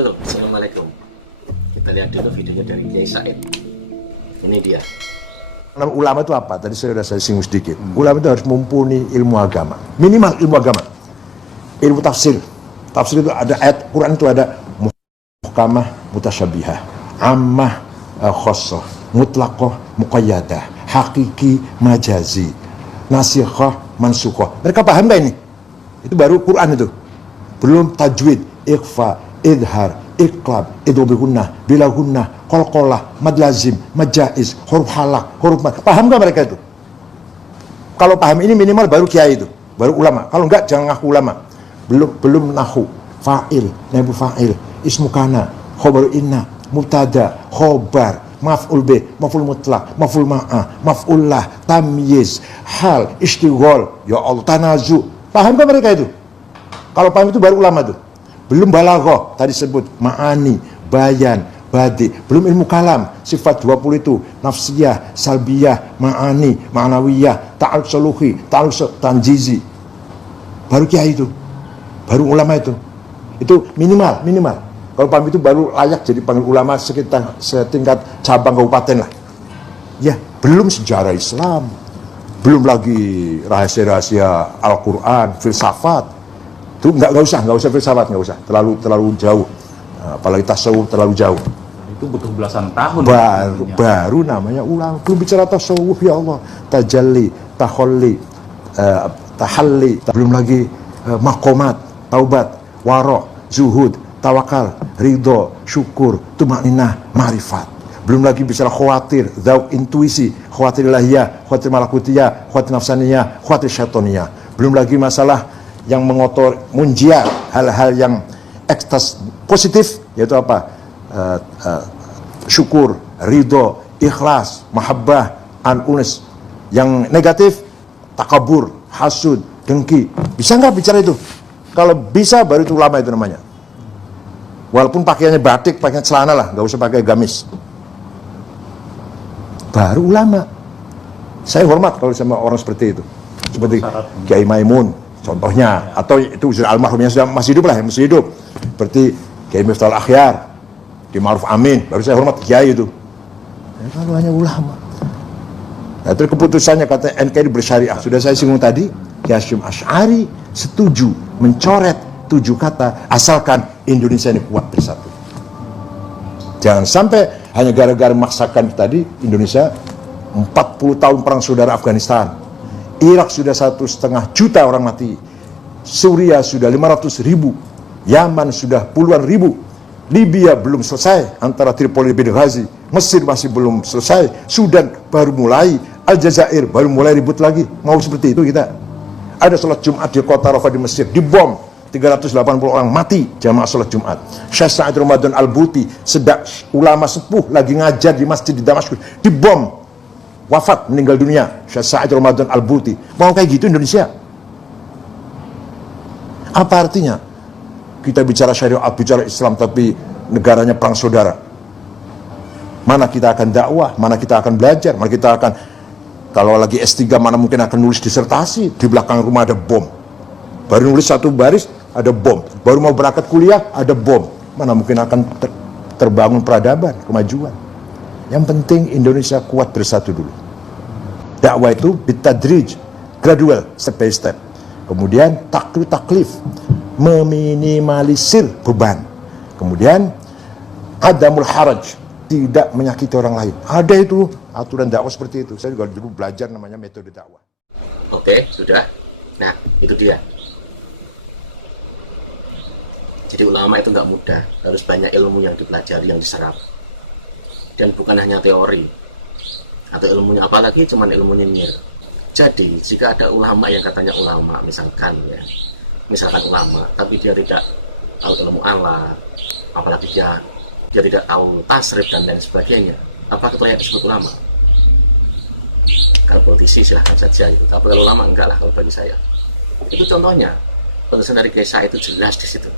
Halo, Assalamualaikum. Kita lihat dulu videonya dari Kiai Said. Ini dia. Ulama itu apa? Tadi saya sudah singgung sedikit. Ulama itu harus mumpuni ilmu agama. Minimal ilmu agama. Ilmu tafsir. Tafsir itu ada ayat Quran itu ada muhkamah, mutasyabihah, ammah, khosoh, mutlaqoh, muqayyadah, hakiki, majazi, nasikhah, mansukhah. Mereka paham gak ini? Itu baru Quran itu. Belum tajwid, ikhfa, idhar, iqlab, idhobihunna, bilahunna, qalqalah, madlazim, majaiz, huruf halak, huruf mad. Paham gak mereka itu? Kalau paham ini minimal baru kiai itu, baru ulama. Kalau enggak jangan ngaku ulama. Belum nahu, fa'il, naibu fa'il, ismu kana, khobar inna, mubtada, khobar, maf'ul bih, maf'ul mutlak, maf'ul ma'ah, maf'ul lah, tamyiz, hal, istighol, ya Allah, tanazu. Paham gak mereka itu? Kalau paham itu baru ulama itu. Belum balaghah, tadi sebut ma'ani, bayan, badi. Belum ilmu kalam, sifat 20 itu, nafsiyah, salbiyah, ma'ani, ma'nawiyah, ta'aluk soluhi, ta'aluk tanjizi. Baru kiai itu, baru ulama itu. Itu minimal. Kalau paham itu baru layak jadi panggil ulama setingkat cabang kabupaten lah. Ya, belum sejarah Islam, belum lagi rahasia-rahasia Al-Quran, filsafat. Itu nggak usah filsafat, nggak usah. Terlalu jauh. Apalagi tasawuf terlalu jauh. Itu butuh belasan tahun. Baru namanya ulama. Belum bicara tasawuf, ya Allah. Tajalli, taholli, tahalli. Belum lagi makomat, taubat, warok, zuhud, tawakal, ridho, syukur, tumaninah, ma'rifat. Belum lagi bicara khawatir, zauk, intuisi, khawatir ilahiyah, khawatir malakutiyah, khawatir nafsaniyah, khawatir syaitoniyah. Belum lagi masalah yang mengotor munjia, hal-hal yang ekstaz positif, yaitu apa? Syukur, ridho, ikhlas, mahabbah, an-unis. Yang negatif, takabur, hasud, dengki. Bisa nggak bicara itu? Kalau bisa baru itu ulama itu namanya. Walaupun pakaiannya batik, pakaian celana lah, nggak usah pakai gamis. Baru ulama. Saya hormat kalau sama orang seperti itu. Seperti Kiai Maimun, contohnya. Atau itu sudah almarhum yang sudah masih hidup lah, yang masih hidup. Seperti Kiai Miftahul Akhyar, Kiai Ma'ruf Amin. Baru saya hormat Kiai itu. Kalau hanya ulama. Nah, itu keputusannya kata NKRI bersyariah. Sudah saya singgung tadi, Kiai Hasyim Asy'ari setuju mencoret 7 kata asalkan Indonesia ini kuat bersatu. Jangan sampai hanya gara-gara memaksakan tadi Indonesia 40 tahun perang saudara Afghanistan. Irak sudah 1,5 juta orang mati. Suriah sudah 500.000. Yaman sudah puluhan ribu. Libya belum selesai antara Tripoli dan Benghazi. Mesir masih belum selesai. Sudan baru mulai. Aljazair baru mulai ribut lagi. Mau seperti itu kita? Ada sholat Jumat di kota Rafah di Mesir, dibom, 380 orang mati jamaah sholat Jumat. Syekh Sa'id Ramadan Al-Buti, sedang ulama sepuh lagi ngajar di masjid di Damaskus, dibom, wafat, meninggal dunia. Syekh Sa'id Ramadan Al-Buti. Mau kayak gitu Indonesia? Apa artinya? Kita bicara syariat, bicara Islam, tapi negaranya perang saudara. Mana kita akan dakwah, mana kita akan belajar, mana kita akan, kalau lagi S3 mana mungkin akan nulis disertasi, di belakang rumah ada bom. Baru nulis 1 baris, ada bom. Baru mau berangkat kuliah, ada bom. Mana mungkin akan terbangun peradaban, kemajuan. Yang penting Indonesia kuat bersatu dulu. Dakwah itu bitadrij, gradual, step by step. Kemudian taklif, meminimalisir beban. Kemudian adamul haraj, tidak menyakiti orang lain. Ada itu aturan dakwah seperti itu. Saya juga dulu belajar namanya metode dakwah. Oke, sudah. Nah, itu dia. Jadi ulama itu nggak mudah, harus banyak ilmu yang dipelajari, yang diserap. Dan bukan hanya teori atau ilmunya, apalagi cuman ilmu nyinyir. Jadi jika ada ulama yang katanya ulama, misalkan ulama, tapi dia tidak tahu ilmu Allah, apalagi dia tidak tahu tasrif dan lain sebagainya, apakah itu layak disebut ulama? Kalau politisi silahkan saja gitu. Tapi kalau ulama enggak lah kalau bagi saya. Itu contohnya, penjelasan dari Kiai Said itu jelas di situ.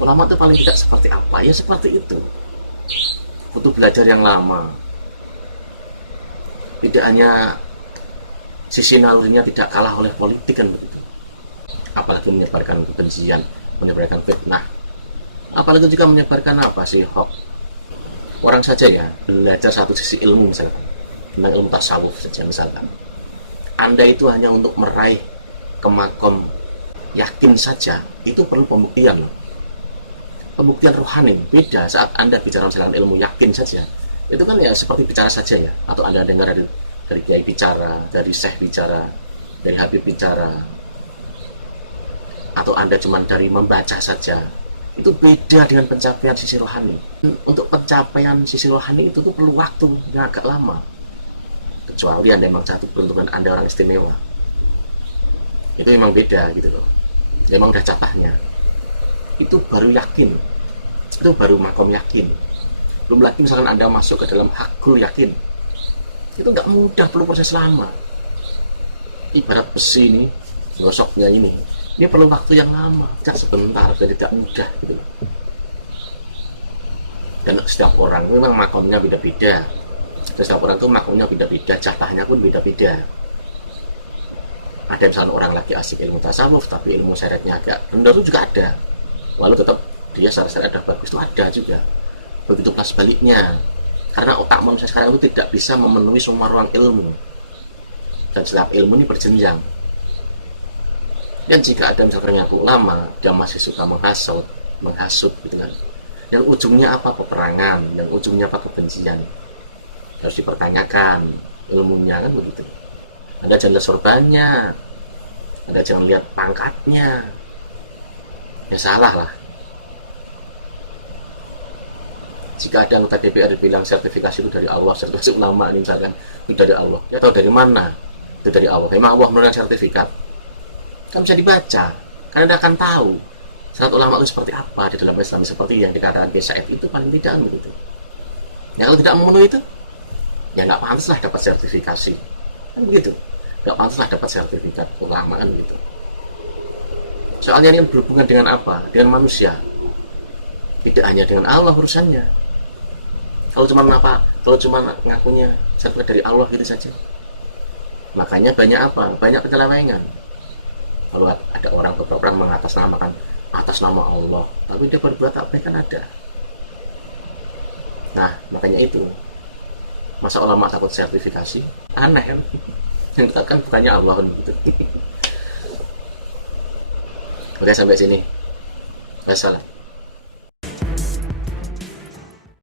Ulama itu paling tidak seperti apa? Ya seperti itu. Butuh belajar yang lama. Tidak hanya sisi nalurinya tidak kalah oleh politik kan begitu. Apalagi menyebarkan kebencian, menyebarkan fitnah, Apalagi jika menyebarkan apa sih hoax. Orang saja ya belajar satu sisi ilmu misalkan, tentang ilmu tasawuf saja misalkan. Anda itu hanya untuk meraih ke makom yakin saja, itu perlu pembuktian. Pembuktian rohani beda saat Anda bicara misalkan ilmu yakin saja. Itu kan ya seperti bicara saja ya, atau Anda dengar dari kiai bicara, dari syekh bicara, dari habib bicara, atau Anda cuma dari membaca saja. Itu beda dengan pencapaian sisi rohani. Untuk pencapaian sisi rohani itu tuh perlu waktu yang agak lama, kecuali Anda memang satu peruntukan Anda orang istimewa. Itu memang beda gitu loh, memang udah capahnya. Itu baru yakin, itu baru makom yakin. Belum lagi misalkan Anda masuk ke dalam hakul yakin, itu nggak mudah, perlu proses lama. Ibarat besi ini, gosoknya ini perlu waktu yang lama, tidak sebentar, jadi tidak mudah gitu. Dan setiap orang memang makomnya beda-beda. Dan setiap orang itu makomnya beda-beda, jatahnya pun beda-beda. Ada misalnya orang lagi asik ilmu tasawuf, tapi ilmu syariatnya agak rendah itu juga ada. Walau tetap dia secara syariat ada bagus, itu ada juga. Begitu plus sebaliknya. Karena otak manusia sekarang itu tidak bisa memenuhi semua ruang ilmu. Dan setiap ilmu ini berjenjang. Dan jika ada misalkan yang ulama, dia masih suka menghasut gitu kan. Yang ujungnya apa? Peperangan, yang ujungnya apa? Kebencian. Harus dipertanyakan ilmunya kan begitu. Anda jangan lihat sorbannya, Anda jangan lihat pangkatnya. Ya salah lah. Jika ada anggota DPR bilang sertifikasi itu dari Allah, sertifikasi ulama ini misalkan itu dari Allah, ya tahu dari mana? Itu dari Allah. Memang Allah menurunkan sertifikat. Kan bisa dibaca, karena Anda akan tahu syarat ulama itu seperti apa di dalam Islam, seperti yang dikatakan Kiai Said itu paling tidak begitu. Yang kalau tidak memenuhi itu, ya nggak pantas lah dapat sertifikasi, kan begitu. Nggak pantas lah dapat sertifikat ulama kan begitu. Soalnya ini berhubungan dengan apa? Dengan manusia. Tidak hanya dengan Allah urusannya. Kalau cuma ngakunya sertifikat dari Allah gitu saja. Makanya banyak apa? Banyak penyelewengan. Kalau ada orang beberapa orang mengatasnamakan atas nama Allah, tapi dia berbuat apa kan ada. Nah, makanya itu. Masa ulama takut sertifikasi? Aneh kan? Yang ditetapkan bukannya Allah gitu. Oke, sampai sini. Wassalam.